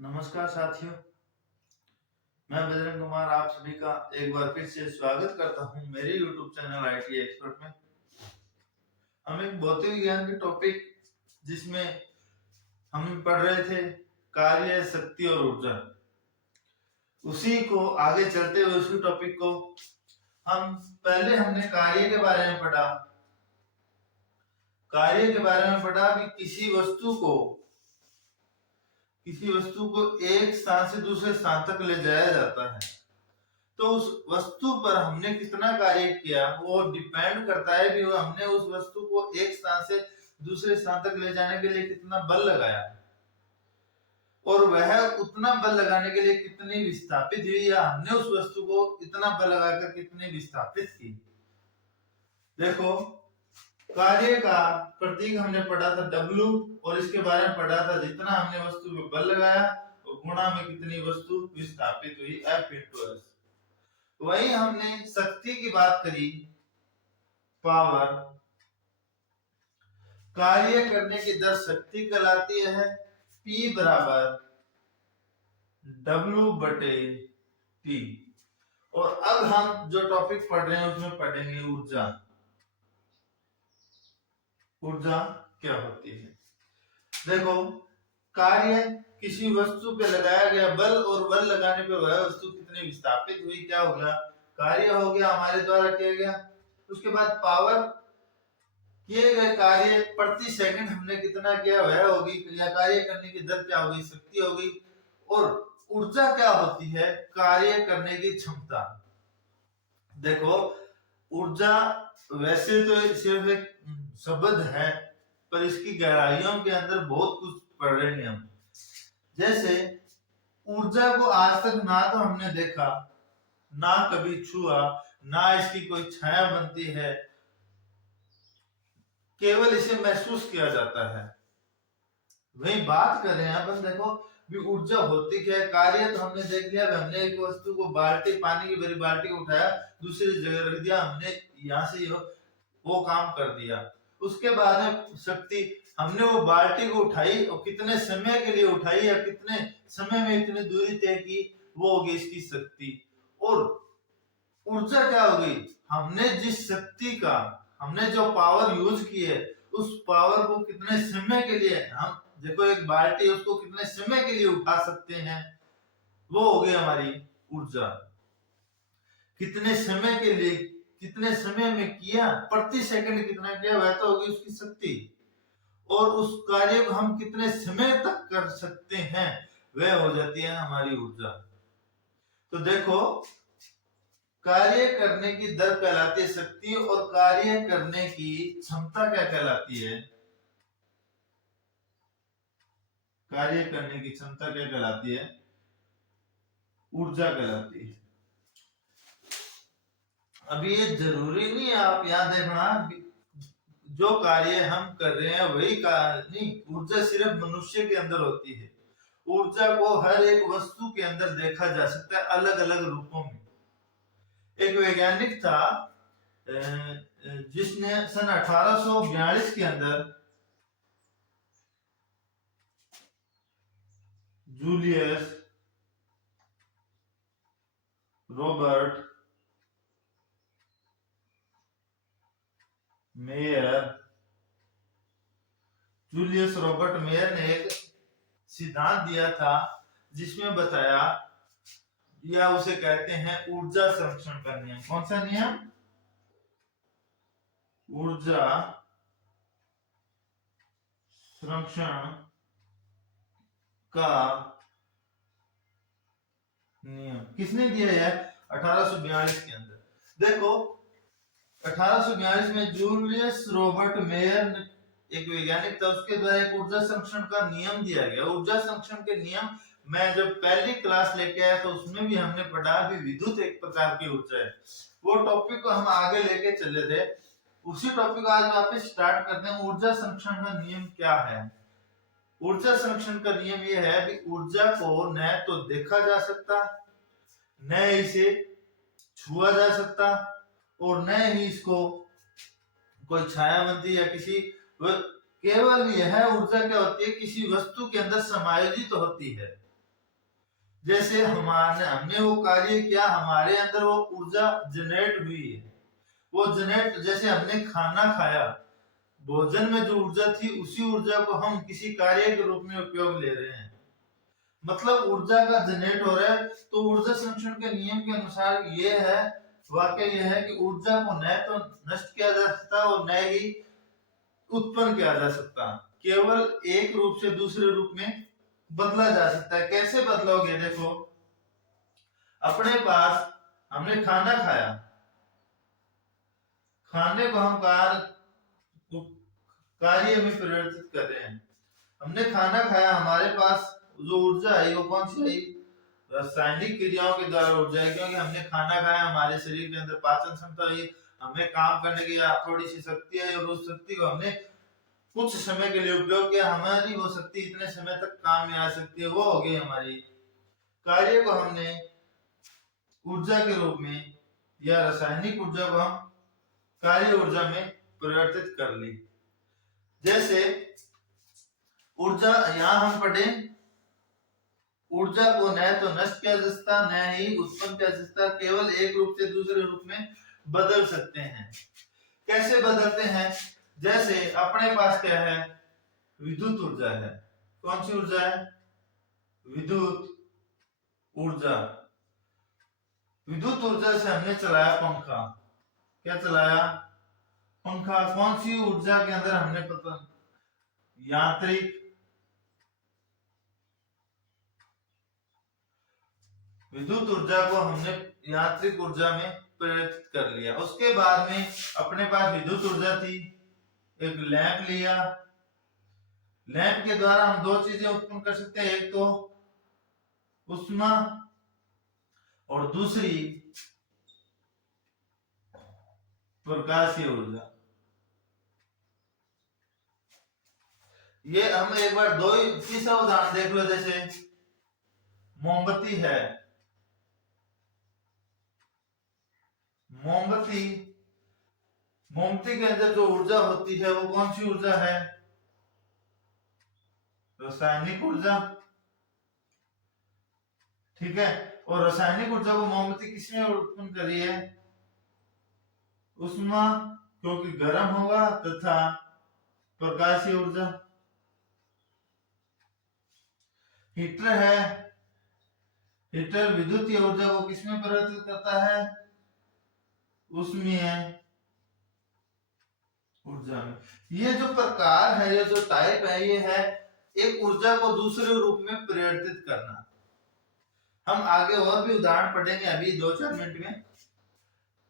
नमस्कार साथियों, मैं बजरंग कुमार आप सभी का एक बार फिर से स्वागत करता हूं मेरे YouTube चैनल आईटी एक्सपर्ट में। हम एक भौतिक विज्ञान के टॉपिक जिसमें हम पढ़ रहे थे कार्य, शक्ति और ऊर्जा, उसी को आगे चलते हुए उसी टॉपिक को पहले हमने कार्य के बारे में पढ़ा। कार्य के बारे में पढ़ा कि किसी वस्तु को एक स्थान से दूसरे स्थान तक ले जाया जाता है, तो उस वस्तु पर हमने कितना कार्य किया वो डिपेंड करता है कि हमने उस वस्तु को एक स्थान से दूसरे स्थान तक ले जाने के लिए कितना बल लगाया और वह उतना बल लगाने के लिए कितनी विस्थापित हुई, या हमने उस वस्तु को इतना बल लगाकर कितनी विस्थापित की। देखो, कार्य का प्रतीक हमने पढ़ा था W, और इसके बारे में पढ़ा था जितना हमने वस्तु पे बल लगाया और गुणा में कितनी वस्तु विस्थापित हुई, F × S। वही हमने शक्ति की बात करी, पावर, कार्य करने की दर शक्ति कहलाती है। P = W/T। और अब हम जो टॉपिक पढ़ रहे हैं उसमें पढ़ेंगे ऊर्जा। ऊर्जा क्या होती है? देखो, कार्य किसी वस्तु पे लगाया गया बल और बल लगाने पे वह वस्तु कितनी विस्थापित हुई, क्या हो गया, कार्य हो गया, हमारे द्वारा किया गया। उसके बाद पावर, किए गए कार्य प्रति सेकंड हमने कितना किया वह होगी, या कार्य करने की दर क्या होगी, शक्ति होगी। और ऊर्जा क्या होती है, कार्य करने की क्षमता। देखो, ऊर्जा वैसे तो सिर्फ एक शब्द है, पर इसकी गहराइयों के अंदर बहुत कुछ पढ़ रहे हैं हम। जैसे ऊर्जा को आज तक ना तो हमने देखा, ना कभी छुआ, ना इसकी कोई छाया बनती है, केवल इसे महसूस किया जाता है। वही बात कर रहे हैं अपन। देखो भी ऊर्जा होती क्या है। कार्य तो हमने देख लिया, हमने एक वस्तु को बाल्टी, पानी की भरी बाल्टी को उठाया, दूसरी जगह रख दिया, हमने यहां से वो काम कर दिया। उसके बाद शक्ति, हमने वो बाल्टी को उठाई और कितने समय के लिए उठाई या कितने समय में इतनी दूरी तय की, वो होगी इसकी शक्ति। और ऊर्जा क्या होगी, हमने जिस शक्ति का, हमने जो पावर यूज की है, उस पावर को कितने समय के लिए, हम देखो एक बाल्टी उसको कितने समय के लिए उठा सकते हैं, वो होगी हमारी ऊर्जा। कितने समय के लिए, कितने समय में किया, प्रति सेकंड कितना किया, वह तो होगी उसकी शक्ति। और उस कार्य को हम कितने समय तक कर सकते हैं, वह हो जाती है हमारी ऊर्जा। तो देखो, कार्य करने की दर कहलाती है शक्ति, और कार्य करने की क्षमता क्या कहलाती है, कार्य करने की क्षमता क्या कहलाती है, ऊर्जा कहलाती है। अभी ये जरूरी नहीं है आप यहां देखना, जो कार्य हम कर रहे हैं वही कार्य नहीं, ऊर्जा सिर्फ मनुष्य के अंदर होती है। ऊर्जा को हर एक वस्तु के अंदर देखा जा सकता है, अलग अलग रूपों में। एक वैज्ञानिक था जिसने सन 1842 के अंदर जूलियस रॉबर्ट मेयर ने एक सिद्धांत दिया था, जिसमें बताया, या उसे कहते हैं ऊर्जा संरक्षण का नियम। कौन सा नियम, ऊर्जा संरक्षण का नियम। किसने दिया है, 1842 के अंदर। देखो, 1842 में जूलियस रॉबर्ट मेयर एक वैज्ञानिक था, उसके द्वारा एक ऊर्जा संरक्षण का नियम दिया गया। ऊर्जा संरक्षण के नियम मैं जब पहली क्लास लेके आया तो उसमें भी हमने पढ़ा कि विद्युत एक प्रकार की ऊर्जा है। वो टॉपिक को हम आगे लेके चले थे, उसी टॉपिक को आज वापस स्टार्ट करते हैं। ऊर्जा संरक्षण का नियम क्या है? ऊर्जा संरक्षण का नियम यह है कि ऊर्जा को न तो देखा जा सकता, न इसे छुआ जा सकता, और न ही इसको कोई छाया बनती या किसी, केवल यह ऊर्जा क्या होती है, किसी वस्तु के अंदर समायोजित होती है। जैसे हमने वो कार्य किया, हमारे अंदर वो ऊर्जा जनरेट हुई है। वो जनरेट, जैसे हमने खाना खाया, भोजन में जो ऊर्जा थी उसी ऊर्जा को हम किसी कार्य के रूप में उपयोग ले रहे हैं, मतलब ऊर्जा का जनरेट हो रहा है। तो ऊर्जा संरक्षण के नियम के अनुसार ये है, वाक्य यह है कि ऊर्जा को न तो नष्ट किया जा सकता और न ही उत्पन्न किया जा सकता, केवल एक रूप से दूसरे रूप में बदला जा सकता है। कैसे बदलोगे? देखो, अपने पास हमने खाना खाया, खाने को हम कार्य में परिवर्तित कर रहे हैं। हमने खाना खाया, हमारे पास जो ऊर्जा है वो कौन सी आई? रासायनिक क्रियाओं के द्वारा ऊर्जा है, क्योंकि हमने खाना खाया, हमारे शरीर के अंदर पाचन क्षमता हुई, हमें काम करने की थोड़ी सी शक्ति है और उस शक्ति को हमने कुछ समय के लिए उपयोग किया, हमारी वो शक्ति इतने समय तक काम में आ सकती है, वो हो गई हमारी। कार्य को हमने ऊर्जा के रूप में या रासायनिक ऊर्जा को हम कार्य ऊर्जा में परिवर्तित कर ली। जैसे ऊर्जा, यहां हम पढ़े, ऊर्जा को न तो नष्ट किया जा सकता न ही उत्पन्न किया जा सकता, केवल एक रूप से दूसरे रूप में बदल सकते हैं। कैसे बदलते हैं? जैसे अपने पास क्या है? विद्युत ऊर्जा है। कौन सी ऊर्जा है? विद्युत ऊर्जा। विद्युत ऊर्जा से हमने चलाया पंखा। क्या चलाया? पंखा। कौन सी ऊर्जा के अंदर हमने पता? यांत्रिक। विद्युत ऊर्जा को हमने यांत्रिक ऊर्जा में परिवर्तित कर लिया। उसके बाद में अपने पास विद्युत ऊर्जा थी, एक लैंप लिया। लैंप के द्वारा हम दो चीजें उत्पन्न कर सकते हैं, एक तो उष्मा और दूसरी प्रकाशीय ऊर्जा। ये हम एक बार दो तीसरा उदाहरण देख लो। जैसे मोमबत्ती है, मोमबत्ती के अंदर जो ऊर्जा होती है वो कौन सी ऊर्जा है? रासायनिक ऊर्जा। ठीक है, और रासायनिक ऊर्जा को मोमबत्ती किसने उत्पन्न करी है? उष्मा, क्योंकि गर्म होगा, तथा प्रकाशीय ऊर्जा। हीटर है, हीटर विद्युतीय ऊर्जा को किसमें परिवर्तित करता है? उष्मीय ऊर्जा में। ये जो प्रकार है, ये जो टाइप है, ये है एक ऊर्जा को दूसरे रूप में परिवर्तित करना। हम आगे और भी उदाहरण पढ़ेंगे अभी 2-4 मिनट में।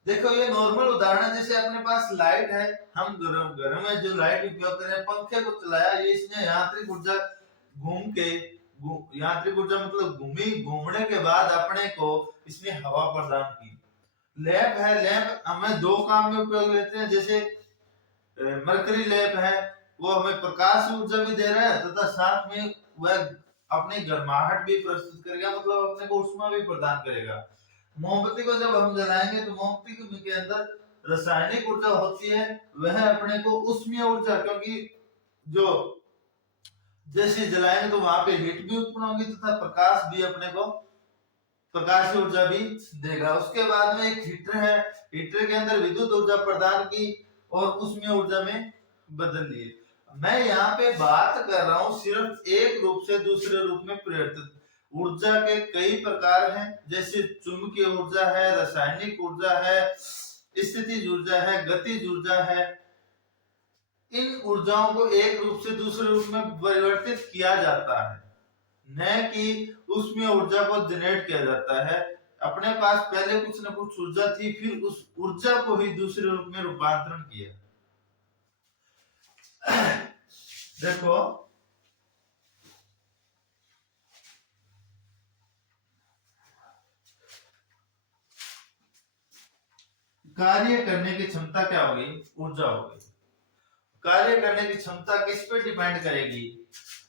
देखो, ये नॉर्मल उदाहरण है। जैसे अपने पास लाइट है, हम घर में जो लाइट उपयोग कर रहे हैं, पंखे को चलाया, ये इसने यांत्रिक ऊर्जा घूम के, यांत्रिक ऊर्जा मतलब घूमने के बाद अपने को इसने हवा प्रदान की। लैंप है, लैंप हमें दो काम में उपयोग लेते हैं। जैसे मरकरी लैंप है, वो हमें प्रकाश ऊर्जा भी दे रहा है तथा साथ में वह अपनी गर्माहट भी प्रस्तुत करेगा, मतलब अपने को उष्मा भी प्रदान करेगा। मोमबत्ती को जब हम जलाएंगे तो मोमबत्ती के अंदर रासायनिक ऊर्जा होती है, वह अपने को उष्मीय ऊर्जा, क्योंकि जो जैसे जलाएंगे तो वहां पे हीट भी उत्पन्न होगी तथा प्रकाश भी अपने को, प्रकाश ऊर्जा भी देगा। उसके बाद में एक हीटर है, हीटर के अंदर विद्युत ऊर्जा प्रदान की और उष्मीय ऊर्जा में बदल लिए। मैं यहाँ पे बात कर रहा हूँ सिर्फ एक रूप से दूसरे रूप में परिवर्तित। ऊर्जा के कई प्रकार हैं, जैसे चुंबकीय ऊर्जा है, रासायनिक ऊर्जा है, स्थितिज ऊर्जा है, गतिज ऊर्जा है। इन ऊर्जाओं को एक रूप से दूसरे रूप में परिवर्तित किया जाता है, न कि उसमें ऊर्जा को जनरेट किया जाता है। अपने पास पहले कुछ न कुछ ऊर्जा थी, फिर उस ऊर्जा को ही दूसरे रूप में रूपांतरण किया। देखो, कार्य करने की क्षमता क्या होगी? ऊर्जा होगी। कार्य करने की क्षमता किस पे डिपेंड करेगी?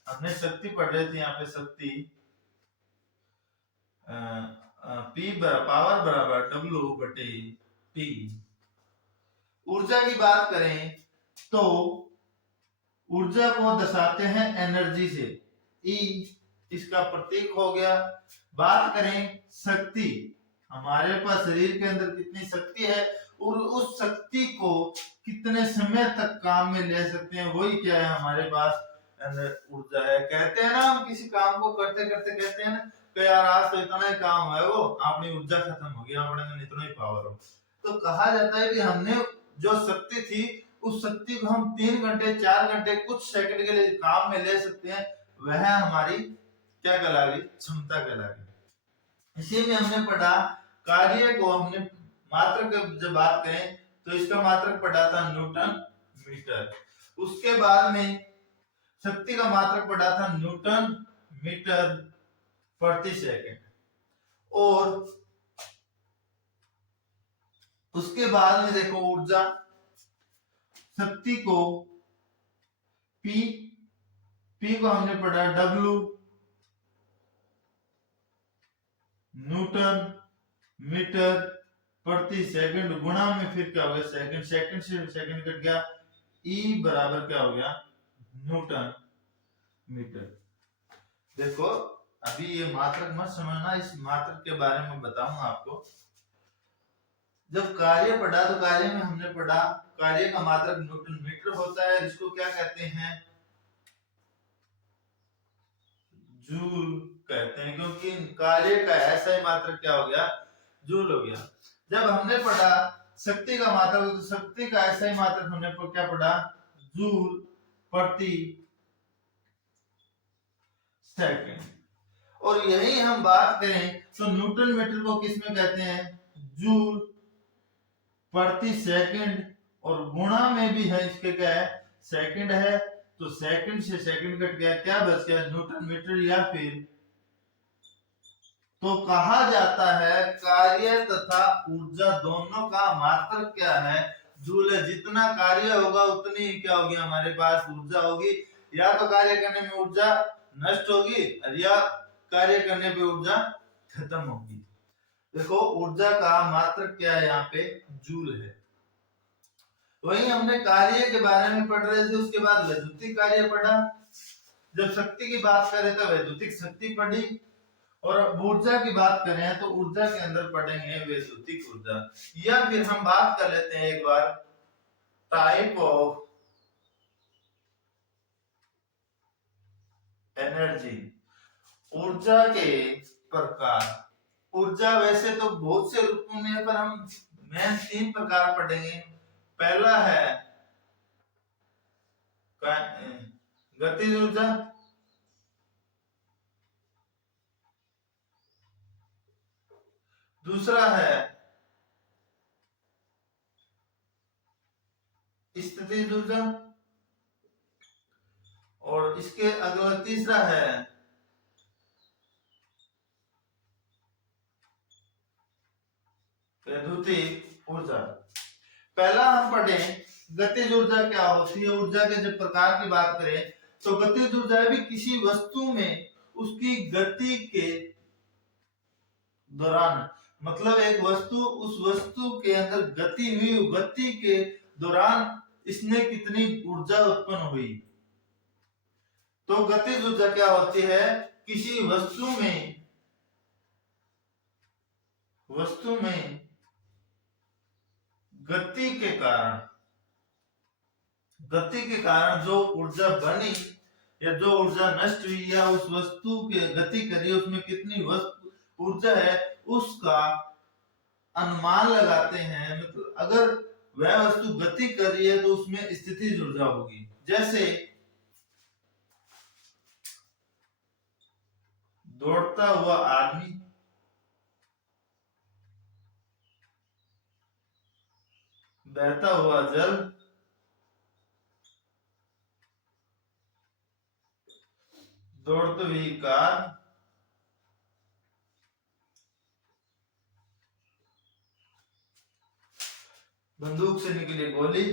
हमने शक्ति पढ़ रहे थे यहाँ पे, शक्ति P पावर बराबर W/T। ऊर्जा की बात करें तो ऊर्जा को दर्शाते हैं एनर्जी से, E इसका प्रतीक हो गया। बात करें शक्ति, हमारे पास शरीर के अंदर कितनी शक्ति है और उस शक्ति को कितने समय तक काम में ले सकते हैं, वही क्या है हमारे पास अंदर ऊर्जा है। कहते हैं ना, हम किसी काम को करते करते कहते हैं ना कि यार आज तो इतना ही काम है, वो अपनी ऊर्जा खत्म हो गया, अपने में इतना ही पावर हो। तो कहा जाता है कि हमने जो शक्ति थी उस शक्ति को हम 3 घंटे 4 घंटे कुछ सेकंड के लिए काम में ले सकते हैं, वह हमारी क्या कहलाएगी, क्षमता कहलाएगी। इसी में हमने पढ़ा कार्य को, हमने मात्रक जब बात करें तो इसका मात्रक पढ़ा था न्यूटन मीटर। उसके बाद में शक्ति का मात्रक पढ़ा था न्यूटन मीटर प्रति सेकंड, और उसके बाद में देखो ऊर्जा, शक्ति को पी को हमने पढ़ा डब्ल्यू न्यूटन मीटर प्रति सेकंड, गुणा में फिर क्या हो गया सेकंड, सेकंड से सेकंड कट गया, ई बराबर क्या हो गया न्यूटन मीटर। देखो अभी ये मात्रक मत समझना, इस मात्रक के बारे में बताऊंगा आपको। जब कार्य पढ़ा तो कार्य में हमने पढ़ा कार्य का मात्रक न्यूटन मीटर होता है, इसको क्या कहते हैं जूल कहते हैं, क्योंकि कार्य का ऐसा ही मात्रक क्या हो गया जूल हो गया। जब हमने पढ़ा शक्ति का मात्रक, तो शक्ति का ऐसा ही मात्रक हमने क्या पढ़ा जूल प्रति सेकंड। और यही हम बात करें तो न्यूटन मीटर को किसमें कहते हैं जूल प्रति सेकंड, और गुणा में भी है इसके क्या है सेकंड है, तो सेकंड से सेकंड कट गया, क्या बच गया न्यूटन मीटर। या फिर तो कहा जाता है कार्य तथा ऊर्जा दोनों का मात्रक क्या है जूल है। जितना कार्य होगा उतनी क्या होगी हमारे पास ऊर्जा होगी, या तो कार्य करने में ऊर्जा नष्ट होगी या कार्य करने पे ऊर्जा खत्म होगी। देखो ऊर्जा का मात्रक क्या है यहाँ पे जूल है। वही हमने कार्य के बारे में पढ़ रहे थे, उसके बाद वैद्युतिक कार्य पढ़ा। जब शक्ति की बात करें तो वैद्युतिक शक्ति पढ़ी, और ऊर्जा की बात करें तो ऊर्जा के अंदर पढ़ेंगे वैद्युतिक ऊर्जा। या फिर हम बात कर लेते हैं एक बार टाइप ऑफ एनर्जी, ऊर्जा के प्रकार। ऊर्जा वैसे तो बहुत से रूपों में है, पर हम मेन 3 प्रकार पढ़ेंगे। पहला है गतिज ऊर्जा, दूसरा है स्थितिज ऊर्जा, और इसके अगला तीसरा है वैद्युतिक ऊर्जा। पहला हम पढ़े गतिज ऊर्जा क्या होती है। ऊर्जा के जब प्रकार की बात करें तो गतिज ऊर्जा भी किसी वस्तु में उसकी गति के दौरान, मतलब एक वस्तु उस वस्तु के अंदर गति हुई, गति के दौरान इसने कितनी ऊर्जा उत्पन्न हुई। तो गतिज ऊर्जा क्या होती है किसी वस्तु में गति के कारण जो ऊर्जा बनी या जो ऊर्जा नष्ट हुई या उस वस्तु के गति करी उसमें कितनी ऊर्जा है उसका अनुमान लगाते हैं। मतलब अगर वह वस्तु गति कर रही है तो उसमें स्थितिज ऊर्जा होगी। जैसे दौड़ता हुआ आदमी, बहता हुआ जल, दौड़ती हुई कार, बंदूक से निकली गोली,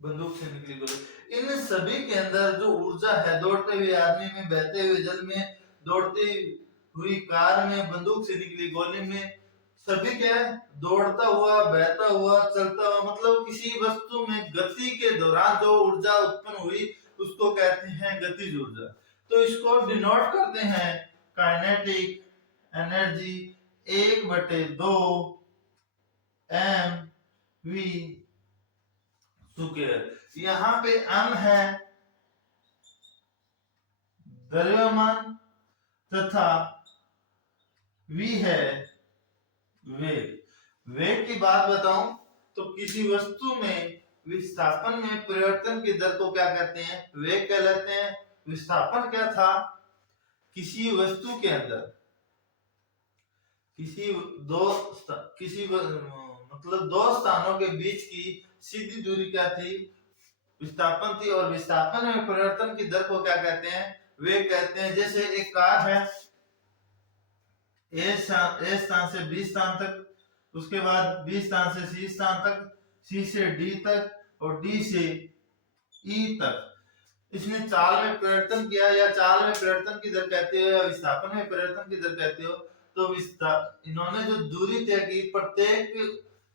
बंदूक से निकली गोली। इन सभी के अंदर जो ऊर्जा है, दौड़ते हुए आदमी में, बहते हुए जल में, दौड़ती हुई कार में, बंदूक से निकली गोली में, सभी क्या है, दौड़ता हुआ, बहता हुआ, चलता हुआ, मतलब किसी वस्तु में गति के दौरान जो ऊर्जा उत्पन्न हुई उसको कहते हैं गतिज ऊर्जा। तो इसको डिनोट करते हैं kinetic energy 1/2 M V square. यहाँ पे m है द्रव्यमान तथा v है वेग। वेग की बात बताऊं तो किसी वस्तु में विस्थापन में परिवर्तन की दर को क्या कहते हैं, वेग कहलाते हैं। विस्थापन क्या था, किसी वस्तु के अंदर मतलब दो स्थानों के बीच की सीधी दूरी क्या थी, विस्थापन थी। और विस्थापन में परिवर्तन की दर को क्या कहते हैं, वेग कहते हैं। जैसे एक कार है, ए स्थान से बी स्थान तक, उसके बाद बी स्थान से सी स्थान तक, सी से डी तक और डी से ई तक। इसने चाल में परिवर्तन किया, या चाल में परिवर्तन की दर कहते हो या विस्थापन में परिवर्तन की दर कहते हो। तो इन्होंने जो दूरी तय की, प्रत्येक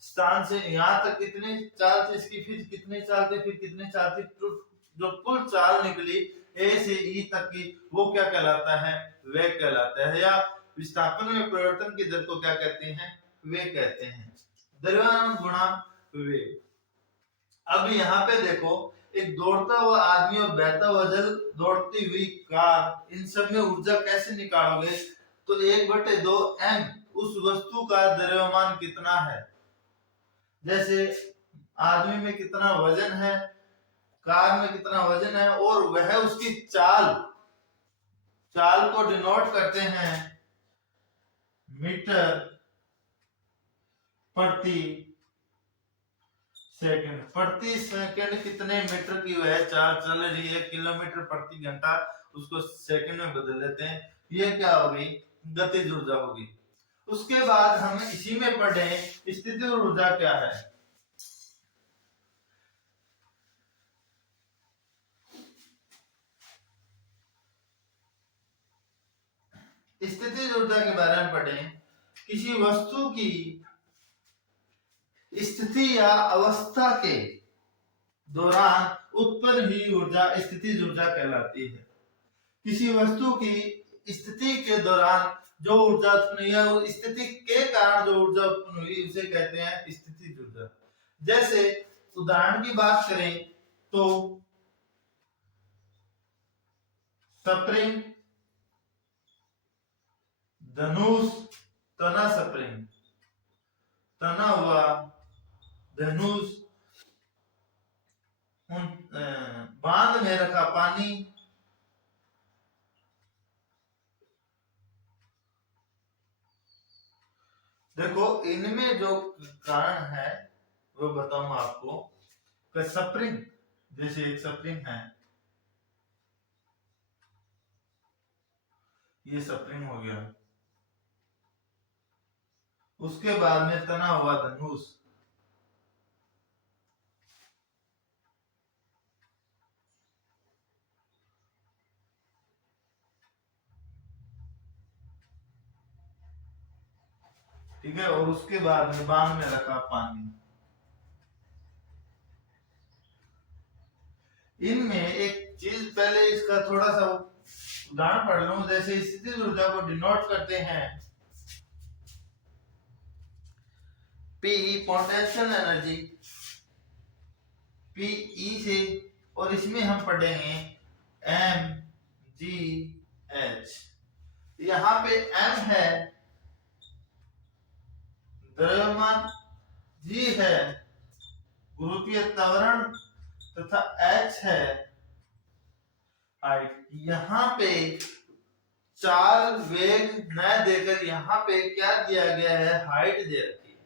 स्थान से यहाँ तक कितनी चाल थी इसकी, फिर कितनी चाल थी, फिर कितनी चाल थी, जो कुल चाल निकली ए से ई तक की, वो क्या कहलाता है, वेग कहलाता है। या विस्थापन में परिवर्तन की दर को क्या कहते हैं, वेग कहते हैं। द्रव्यमान गुणा वेग। अब यहाँ पे देखो, एक दौड़ता हुआ आदमी और बहता हुआ जल, दौड़ती हुई कार, इन सब में ऊर्जा कैसे निकालोगे। तो 1/2 m उस वस्तु का द्रव्यमान कितना है, जैसे आदमी में कितना वजन है, कार में कितना वजन है, और वह उसकी चाल को डिनोट करते हैं मीटर प्रति सेकंड। प्रति सेकंड कितने मीटर की वह चाल चल रही है, किलोमीटर प्रति घंटा, उसको सेकंड में बदल देते हैं। ये क्या होगी, गतिज ऊर्जा होगी। उसके बाद हम इसी में पढ़े स्थितिज ऊर्जा क्या है। स्थितिज ऊर्जा के बारे में पढ़े, किसी वस्तु की स्थिति या अवस्था के दौरान उत्पन्न हुई ऊर्जा स्थितिज ऊर्जा कहलाती है। किसी वस्तु की स्थिति के दौरान जो ऊर्जा उत्पन्न हुई है, वो स्थिति के कारण जो ऊर्जा उत्पन्न हुई उसे कहते हैं स्थितिज ऊर्जा। जैसे उदाहरण की बात करें तो स्प्रिंग, धनुष, तना स्प्रिंग, तना हुआ धनुष, बांध में रखा पानी, देखो इनमें जो कारण है वो बताऊं आपको। स्प्रिंग, जैसे एक स्प्रिंग है, ये स्प्रिंग हो गया। उसके बाद में तना हुआ धनुष, ठीक है, और उसके बाद में बांध में रखा पानी। इनमें एक चीज पहले इसका थोड़ा सा उदाहरण पढ़ लूं। जैसे स्थितिज ऊर्जा को डिनोट करते हैं P potential energy, P E से, और इसमें हम पढ़ेंगे M G H। यहाँ पे M है द्रव्यमान, G है गुरुत्वीय त्वरण तथा H है हाइट। यहाँ पे चाल वेग न देकर यहाँ पे क्या दिया गया है, हाइट दे रखी है।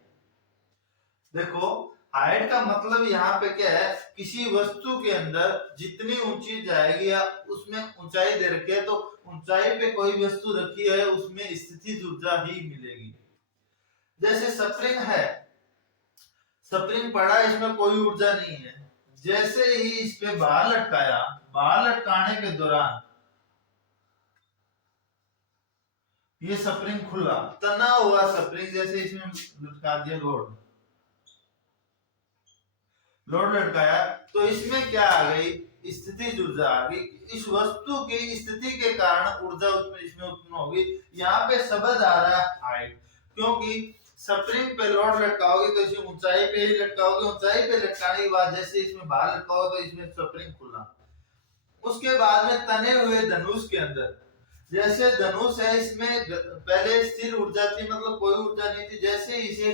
देखो हाइट का मतलब यहाँ पे क्या है, किसी वस्तु के अंदर जितनी ऊंची जाएगी या उसमें ऊंचाई दे रखी है, तो ऊंचाई पे कोई वस्तु रखी है उसमें स्थितिज ऊर्जा ही मिलेगी। जैसे स्प्रिंग है, स्प्रिंग पड़ा, इसमें कोई ऊर्जा नहीं है। जैसे ही इस पे बाल लटकाया, बाल लटकाने के दौरान ये स्प्रिंग खुला तना हुआ स्प्रिंग, जैसे इसमें लटका दिया लोड लटकाया तो इसमें क्या आ गई, स्थितिज ऊर्जा आ गई। इस वस्तु की स्थिति के कारण ऊर्जा इसमें उत्पन्न होगी। यहाँ पे शब्द आ रहा है हाइट, क्योंकि स्प्रिंग पे लोड लटकाओगे तो इसे ऊंचाई पे ही लटकाओगे, ऊंचाई पे लटकाने के बाद जैसे इसमें बाहर लटकाओ तो इसमें स्प्रिंग खुला। उसके बाद में तने हुए धनुष के अंदर, जैसे धनुष है इसमें पहले स्थिर ऊर्जा थी, मतलब कोई ऊर्जा नहीं थी, जैसे इसे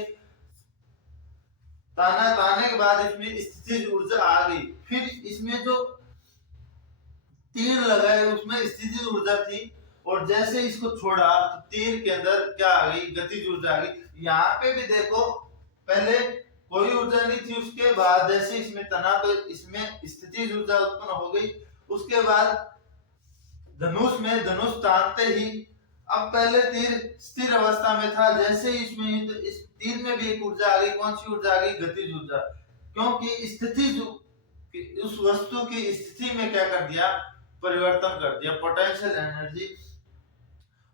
ताने के बाद इसमें स्थितिज ऊर्जा आ गई। फिर इसमें जो तीर लगाए उसमें स्थितिज ऊर्जा थी, और जैसे इसको छोड़ा तो तीर के अंदर क्या आ गई, गतिज ऊर्जा आ गई। यहाँ पे भी देखो पहले कोई ऊर्जा नहीं थी, उसके बाद जैसे इसमें तना तो इसमें स्थितिज ऊर्जा उत्पन्न हो गई। उसके बाद धनुष में धनुष तानते ही अब पहले तीर स्थिर अवस्था में था, जैसे इसमें तो इस तीर में भी एक ऊर्जा आ गई। कौन सी ऊर्जा आ गई, गतिज ऊर्जा, क्योंकि स्थिति उस वस्तु की स्थिति में क्या कर दिया, परिवर्तन कर दिया, पोटेंशियल एनर्जी।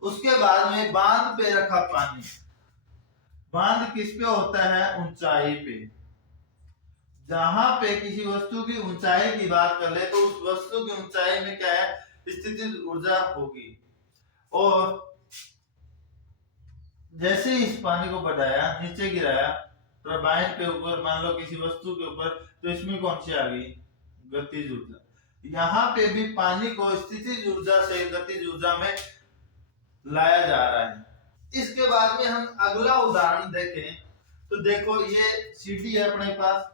उसके बाद में बांध पे रखा पानी, बांध किस पे होता है, ऊंचाई पे। जहां पे किसी वस्तु की ऊंचाई की बात कर ले तो उस वस्तु की ऊंचाई में क्या है, स्थितिज ऊर्जा होगी। और जैसे इस पानी को बढ़ाया, नीचे गिराया टरबाइन के ऊपर, मान लो किसी वस्तु के ऊपर, तो इसमें कौन सी आ गई, गतिज ऊर्जा। यहाँ पे भी पानी को स्थितिज ऊर्जा से गतिज ऊर्जा में लाया जा रहा है। इसके बाद में हम अगला उदाहरण देखें तो देखो ये सीढ़ी है अपने पास,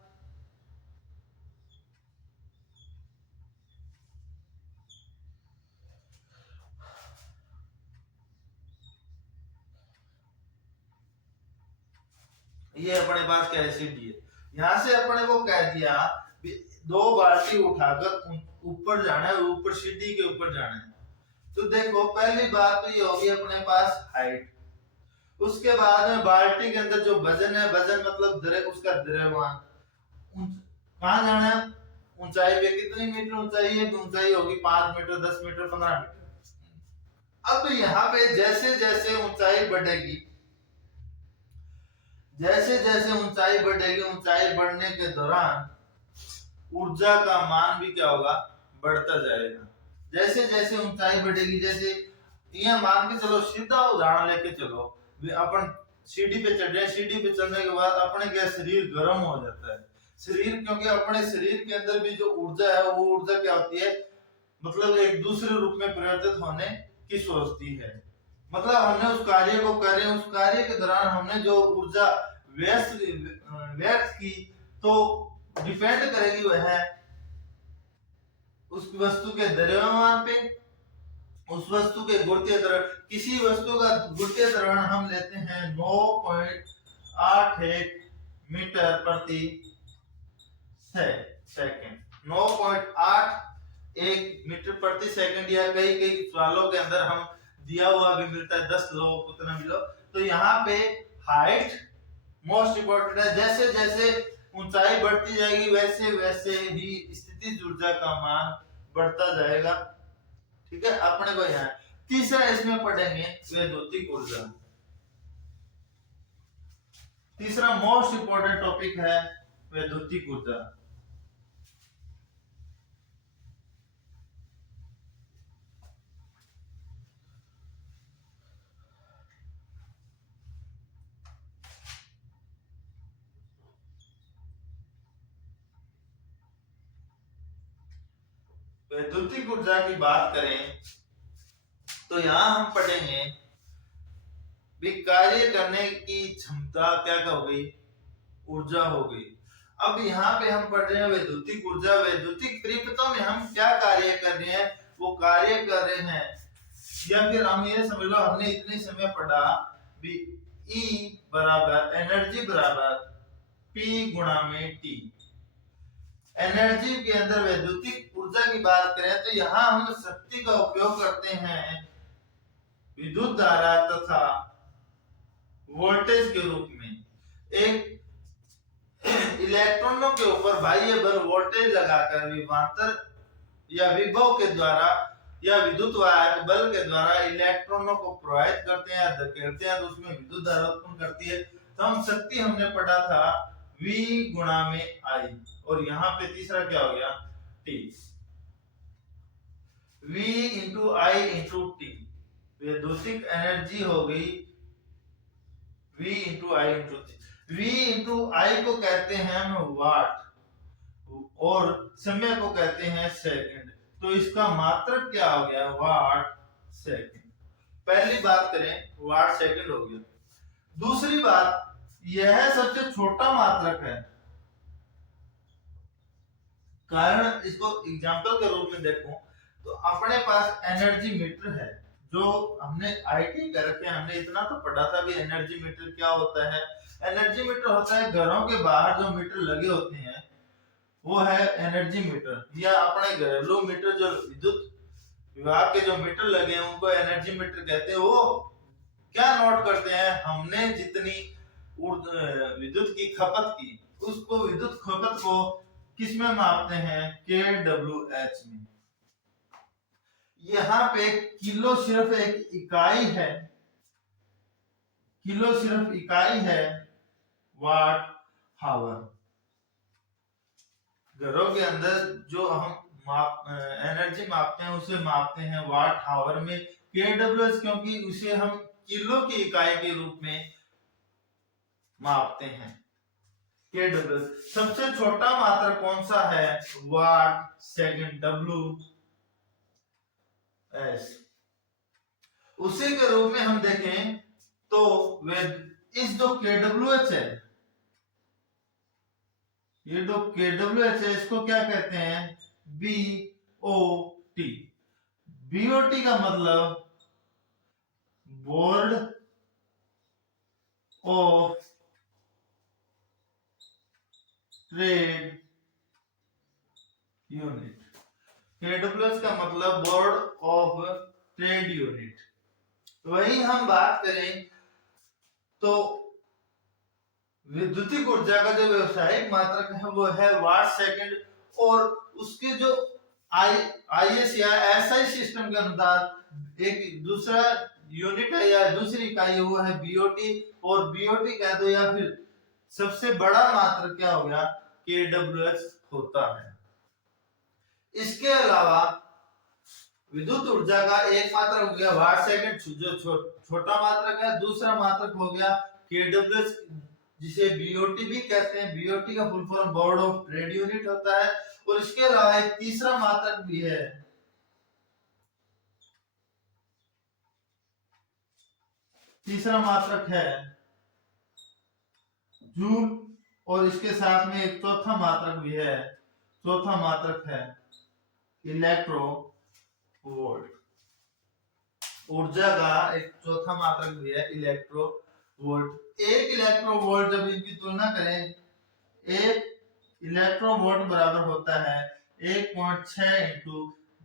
ये अपने पास क्या है, सीढ़ी है। यहाँ से अपने को कह दिया 2 बाल्टी उठाकर ऊपर जाना है, ऊपर सीढ़ी के ऊपर जाना है। तो देखो पहली बात तो ये होगी अपने पास हाइट। उसके बाद में बाल्टी के अंदर जो वजन है, वजन मतलब उसका द्रव्यमान, कहाँ जाना है, ऊंचाई पे कितनी मीटर ऊंचाई है, ऊंचाई होगी 5 मीटर, 10 मीटर, 15 मीटर। अब यहाँ पे जैसे जैसे ऊंचाई बढ़ेगी, जैसे जैसे ऊंचाई बढ़ेगी, ऊंचाई बढ़ने के दौरान ऊर्जा का मान भी क्या होगा, बढ़ता जाएगा। जैसे जैसे ऊंचाई बढ़ेगी, जैसे ये मान के चलो, सीधा उदाहरण लेके चलो, अपन सीढ़ी पे चढ़ रहे हैं, सीढ़ी पे चढ़ने के बाद अपने क्या शरीर गर्म हो जाता है। शरीर, क्योंकि अपने शरीर के अंदर भी जो ऊर्जा है वो ऊर्जा क्या होती है, मतलब एक दूसरे रूप में परिवर्तित होने की सोचती है। मतलब हमने उस कार्य को कर रहे हैं, उस कार्य के दौरान हमने जो ऊर्जा व्यर्थ की, तो डिपेंड करेगी वह उस वस्तु के द्रव्यमान पे, उस वस्तु के गुरुत्वीय त्वरण। किसी वस्तु का गुरुत्वीय त्वरण हम लेते हैं 9.81 मीटर प्रति सेकंड, 9.81 मीटर प्रति सेकंड, या कई कई सवालों के अंदर हम दिया हुआ भी मिलता है 10 लो कितना भी लो। तो यहाँ पे हाइट मोस्ट इंपोर्टेंट है। जैसे जैसे ऊंचाई बढ़ती जाएगी वैसे वैसे ही स्थितिज ऊर्जा का मान बढ़ता जाएगा। ठीक है, अपने को यहाँ तीसरा इसमें पढ़ेंगे वैद्युतिक ऊर्जा। तीसरा मोस्ट इंपोर्टेंट टॉपिक है वैद्युतिक ऊर्जा। वैद्युतिक ऊर्जा की बात करें तो यहाँ हम पढ़ेंगे भी कार्य करने की क्षमता क्या हो गई, ऊर्जा हो गई। अब यहाँ पे हम पढ़ रहे हैं वैद्युतिक ऊर्जा। वैद्युतिक परिपथों में हम क्या कार्य कर रहे हैं, वो कार्य कर रहे हैं, या फिर हम ये समझ लो हमने इतने समय पढ़ा भी E बराबर एनर्जी बराबर P गुणा में T। एनर्जी के अंदर वैद्युतिक ऊर्जा की बात करें तो यहाँ हम शक्ति का उपयोग करते हैं विद्युत धारा तथा वोल्टेज के रूप में। एक इलेक्ट्रॉनों के ऊपर बाह्य बल वोल्टेज लगाकर विभवांतर या विभव के द्वारा या विद्युत वाहक बल के द्वारा इलेक्ट्रॉनों को प्रवाहित करते हैं या धकेलते हैं तो उसमें विद्युत धारा उत्पन्न करती है। तो हम शक्ति हमने पढ़ा था V गुणा में I, और यहाँ पे तीसरा क्या हो गया T, V into I into T, वैद्युतिक एनर्जी हो गई V into I into T। V into I को कहते हैं हम वाट और समय को कहते हैं सेकंड, तो इसका मात्रक क्या हो गया वाट सेकंड। पहली बात करें वाट सेकंड हो गया। दूसरी बात, यह सबसे छोटा मात्रक है, कारण इसको एग्जांपल के रूप में देखो तो अपने पास एनर्जी मीटर है, जो हमने आईटी कर रखे, हमने इतना तो पढ़ा था भी एनर्जी मीटर क्या होता है। एनर्जी मीटर होता है घरों के बाहर जो मीटर लगे होते हैं वो है एनर्जी मीटर, या अपने घरेलू मीटर जो विद्युत विभाग के जो मीटर लगे हैं उनको एनर्जी मीटर कहते हैं। वो क्या नोट करते हैं, हमने जितनी विद्युत की खपत की, उसको विद्युत खपत को किस में मापते हैं kWh में। यहाँ पे किलो सिर्फ एक इकाई है, किलो सिर्फ इकाई है, वाट हावर। घरों के अंदर जो हम एनर्जी मापते हैं उसे मापते हैं वाट हावर में, kWh क्योंकि उसे हम किलो की इकाई के रूप में मापते हैं kWh। सबसे छोटा मात्रक कौन सा है, वाट सेकंड WS। उसी के रूप में हम देखें तो वे इस जो kWh है, ये जो kWh है इसको क्या कहते हैं BOT। BOT का मतलब board of trade unit. kWh का मतलब बोर्ड ऑफ ट्रेड यूनिट। वही हम बात करें तो विद्युतिक ऊर्जा का जो व्यवसायिक मात्रक है वो है वाट सेकंड, और उसके जो IS या SI सिस्टम के अनुसार एक दूसरा यूनिट है या दूसरी इकाई है वो है BOT, और BOT कह दो या फिर सबसे बड़ा मात्रक क्या हो गया kWh होता है। इसके अलावा विद्युत ऊर्जा का एक मात्रक हो गया वाट सेकंड जो छोटा मात्रक है, दूसरा मात्रक हो गया kWh जिसे BOT भी कहते हैं। BOT का full form board of trade unit होता है। और इसके अलावा एक तीसरा मात्रक भी है, तीसरा मात्रक है जूल, और इसके साथ में एक चौथा मात्रक भी है, चौथा मात्रक है इलेक्ट्रो वोल्ट। ऊर्जा का एक चौथा मात्रक भी है इलेक्ट्रो वोल्ट। एक इलेक्ट्रो वोल्ट जब इनकी तुलना करें, एक इलेक्ट्रो वोल्ट बराबर होता है 1.6 इंटू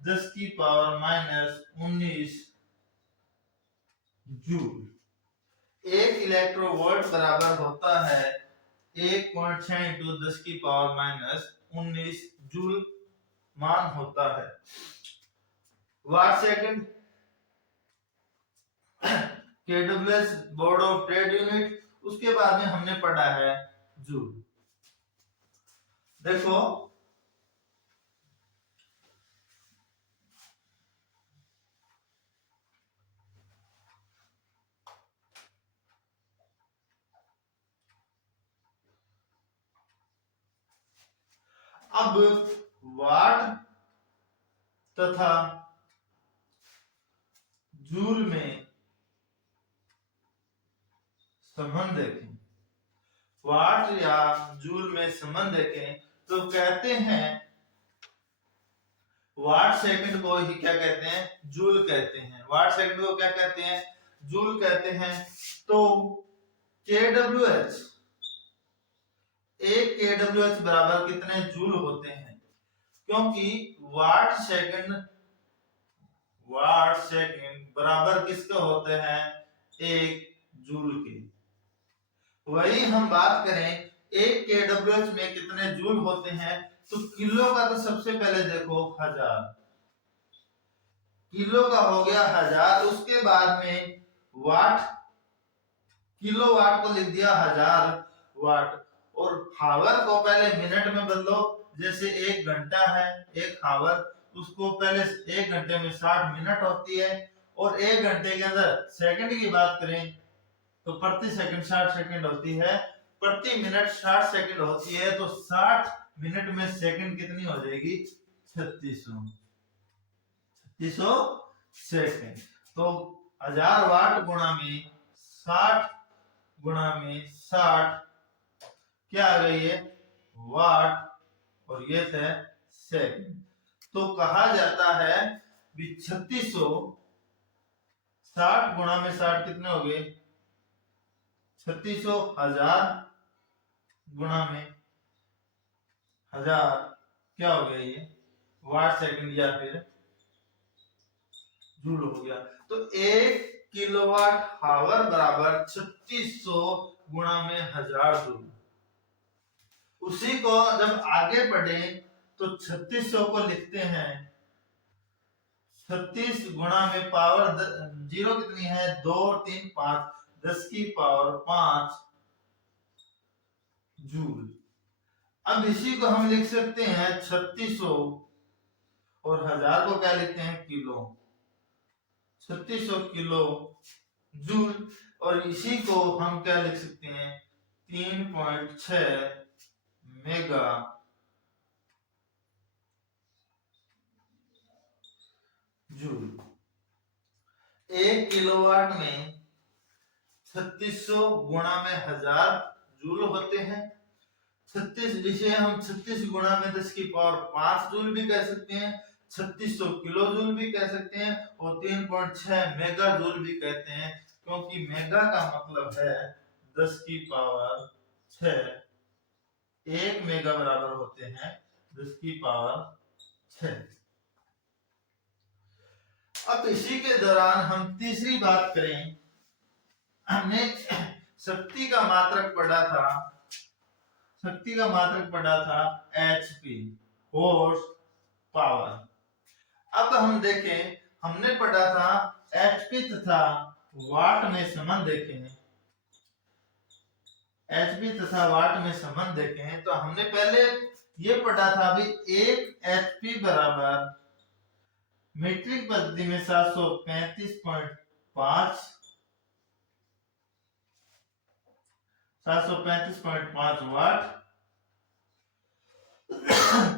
10 की पावर माइनस 19 जूल। एक इलेक्ट्रो वोल्ट बराबर होता है 1.6 इंटू 10 की पावर माइनस 19 जूल मान होता है। Watt second kWh board of trade unit, उसके बाद में हमने पढ़ा है जूल। देखो अब वाट तथा जूल में संबंध देखें, वाट या जूल में संबंध देखें तो कहते हैं वाट सेकंड को ही क्या कहते हैं जूल कहते हैं। वाट सेकंड को क्या कहते हैं जूल कहते हैं। तो kWh, एक kWh बराबर कितने जूल होते हैं, क्योंकि वाट सेकंड बराबर किसके होते हैं एक जूल के। वही हम बात करें एक kWh में कितने जूल होते हैं, तो किलो का तो सबसे पहले देखो 1000, किलो का हो गया 1000, उसके बाद में वाट, किलो वाट को लिख दिया 1000 वाट, और हावर को पहले मिनट में बदलो। जैसे 1 घंटा है, 1 हावर, उसको पहले 1 घंटे में 60 मिनट होती है, और 1 घंटे के अंदर सेकंड की बात करें तो प्रति सेकंड 60 सेकंड होती है, प्रति मिनट 60 सेकंड होती है, तो 60 मिनट में सेकंड कितनी हो जाएगी? 3600 सेकंड। तो 1000 वाट गुणा में 60 गुणा में 60 क्या आ गई है? वाट, और ये थे सेकंड। तो कहा जाता है 3600, 60 गुणा में 60 कितने हो गए? 3600, 1000 गुणा में 1000 क्या हो गया? ये वाट सेकंड या फिर जूल हो गया। तो 1 किलोवाट हावर बराबर 3600 गुणा में 1000 जूल। उसी को जब आगे बढ़े तो 3600 को लिखते हैं 36 गुणा में पावर 0 कितनी है? 2 3 5, 10 की पावर 5 जूल। अब इसी को हम लिख सकते हैं 3600, और 1000 को क्या लिखते हैं? Kilo, 3600 kilo joule. और इसी को हम क्या लिख सकते हैं? 3.6 मेगा जूल। 1 किलोवाट में 3600 गुणा में 1000 जूल होते हैं। 36, जिसे हम 36 गुणा में 10 की पावर 5 जूल भी कह सकते हैं, 3600 किलो जूल भी कह सकते हैं, और 3.6 मेगा जूल भी कहते हैं, क्योंकि मेगा का मतलब है 10 की पावर 6। 1 मेगा बराबर होते हैं 10 की पावर 6। अब इसी के दौरान हम तीसरी बात करें। हमने शक्ति का मात्रक पढ़ा था, शक्ति का मात्रक पढ़ा था HP, हॉर्स पावर। अब हम देखें, हमने पढ़ा था HP तथा वाट में संबंध देखे हैं। HP तथा वाट में संबंध देखे हैं, तो हमने पहले ये पढ़ा था भी 1 HP बराबर मीट्रिक पद्धति में 735.5 वाट,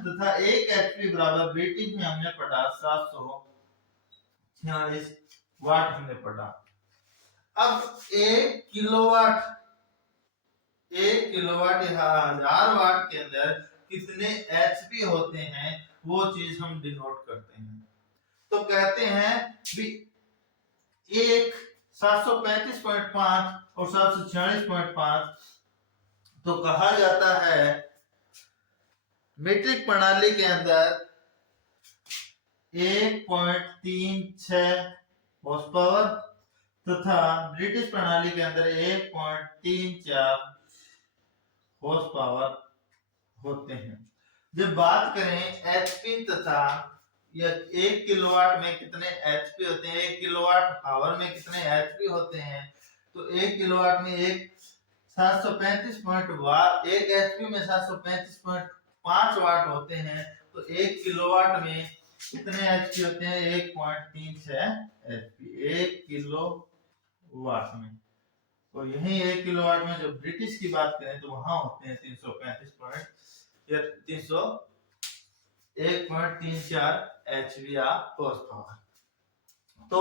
तथा 1 HP बराबर ब्रिटिश में हमने पढ़ा 746 वाट हमने पढ़ा। अब 1 किलोवाट या 1000 वाट के अंदर कितने HP होते हैं, वो चीज हम डिनोट करते हैं। तो कहते हैं भी 1 735.5 और 746.5, तो कहा जाता है मीट्रिक प्रणाली के अंदर 1.36 हॉर्स पावर, तथा ब्रिटिश प्रणाली के अंदर 1.34 हॉर्स पावर होते हैं। जब बात करें HP तथा या 1 किलोवाट में कितने HP होते हैं, 1 किलोवाट आवर में कितने HP होते हैं, तो 1 किलोवाट में 1 HP में 735.5 वाट होते हैं, तो 1 किलोवाट में कितने HP होते हैं? 1.36 HP 1 किलो वाट में। और यही 1 किलोवाट में जब ब्रिटिश की बात करें तो वहां होते हैं 1.34 HP या हॉर्स पावर। तो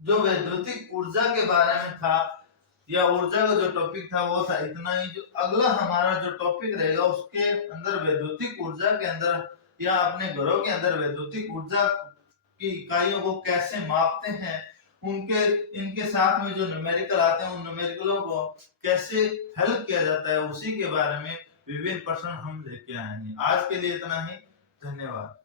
जो वैद्युतिक ऊर्जा के बारे में था, या ऊर्जा का जो टॉपिक था वो था इतना ही। जो अगला हमारा जो टॉपिक रहेगा उसके अंदर वैद्युतिक ऊर्जा के अंदर या अपने घरों के अंदर वैद्युतिक ऊर्जा की इकाइयों को कैसे मापते हैं, उनके इनके साथ में जो न्यूमेरिकल आते हैं उन न्यूमेरिकलों को कैसे हल किया जाता है, उसी के बारे में विभिन्न प्रश्न हम लेके आएंगे। आज के लिए इतना ही, धन्यवाद।